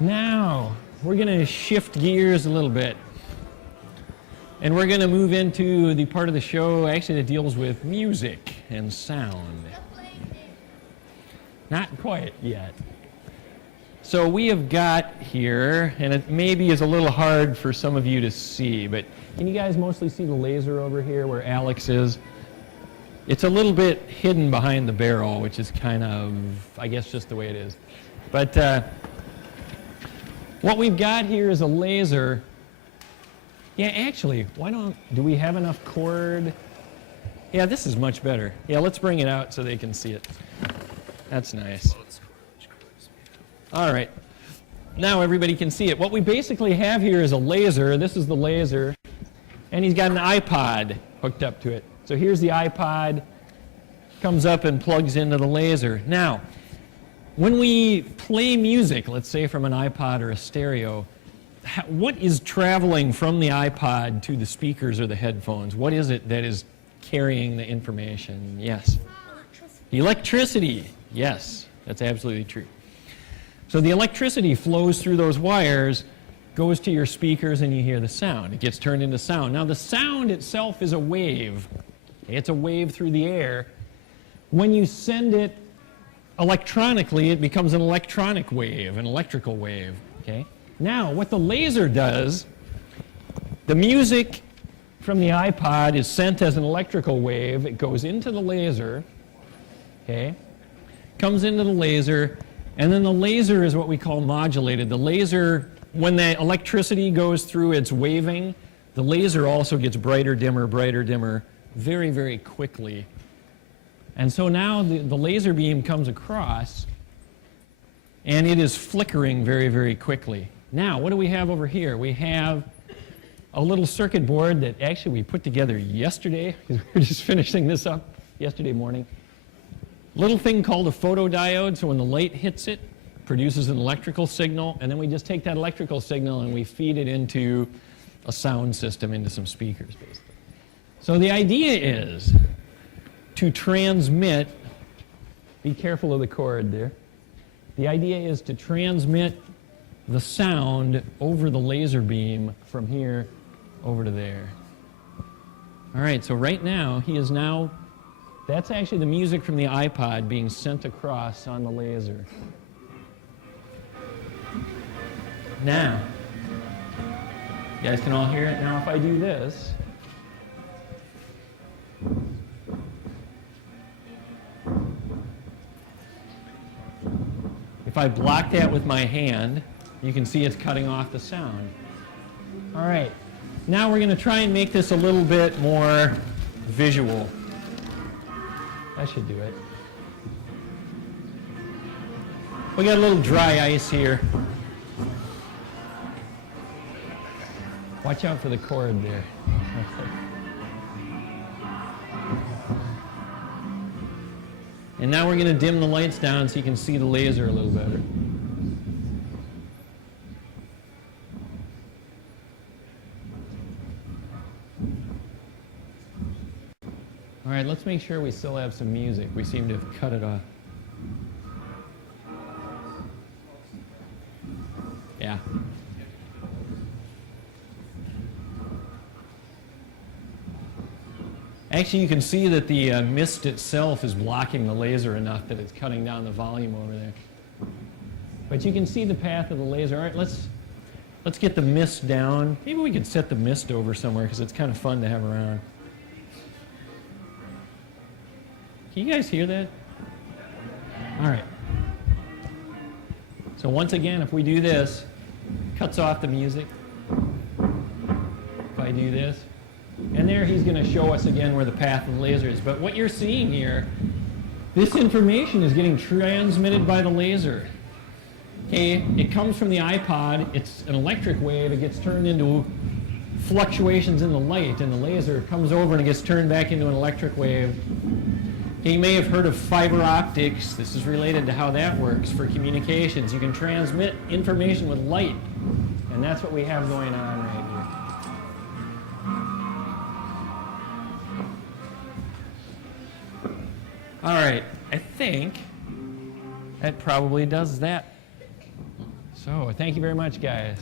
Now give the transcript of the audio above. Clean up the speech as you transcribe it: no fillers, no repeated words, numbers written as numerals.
Now, we're going to shift gears a little bit. And we're going to move into the part of the show actually that deals with music and sound. Not quite yet. So we have got here, and it maybe is a little hard for some of you to see, but can you guys mostly see the laser over here where Alex is? It's a little bit hidden behind the barrel, which is kind of, I guess, just the way it is. But what we've got here is a laser. Yeah, actually, do we have enough cord? Yeah, this is much better. Yeah, let's bring it out so they can see it. That's nice. All right. Now everybody can see it. What we basically have here is a laser. This is the laser. And he's got an iPod hooked up to it. So here's the iPod. Comes up and plugs into the laser. Now, when we play music, let's say from an iPod or a stereo, what is traveling from the iPod to the speakers or the headphones? What is it that is carrying the information? Yes? Electricity. Yes, that's absolutely true. So the electricity flows through those wires, goes to your speakers, and you hear the sound. It gets turned into sound. Now, the sound itself is a wave. It's a wave through the air. When you send it electronically, it becomes an electronic wave, an electrical wave. Okay? Now, what the laser does, the music from the iPod is sent as an electrical wave. It goes into the laser, okay? Comes into the laser, and then the laser is what we call modulated. The laser, when the electricity goes through its waving, the laser also gets brighter, dimmer, very, very quickly. And so now the laser beam comes across, and it is flickering very, very quickly. Now, what do we have over here? We have a little circuit board that actually we put together yesterday, because we were just finishing this up yesterday morning. Little thing called a photodiode, so when the light hits it, produces an electrical signal, and then we just take that electrical signal and we feed it into a sound system, into some speakers, basically. So the idea is to transmit, be careful of the cord there. The idea is to transmit the sound over the laser beam from here over to there. All right, so right now, that's actually the music from the iPod being sent across on the laser. Now, you guys can all hear it. Now if I do this, if I block that with my hand, you can see it's cutting off the sound. All right, now we're going to try and make this a little bit more visual. That should do it. We got a little dry ice here. Watch out for the cord there. And now we're going to dim the lights down so you can see the laser a little better. All right, let's make sure we still have some music. We seem to have cut it off. Yeah. Actually, you can see that the mist itself is blocking the laser enough that it's cutting down the volume over there. But you can see the path of the laser. All right, let's get the mist down. Maybe we could set the mist over somewhere because it's kind of fun to have around. Can you guys hear that? All right. So once again, if we do this, cuts off the music. If I do this, and there he's going to show us again where the path of the laser is. But what you're seeing here, this information is getting transmitted by the laser. Okay, it comes from the iPod. It's an electric wave. It gets turned into fluctuations in the light, and the laser comes over and it gets turned back into an electric wave. Okay, you may have heard of fiber optics. This is related to how that works for communications. You can transmit information with light, and that's what we have going on right here. All right, I think that probably does that. So thank you very much, guys.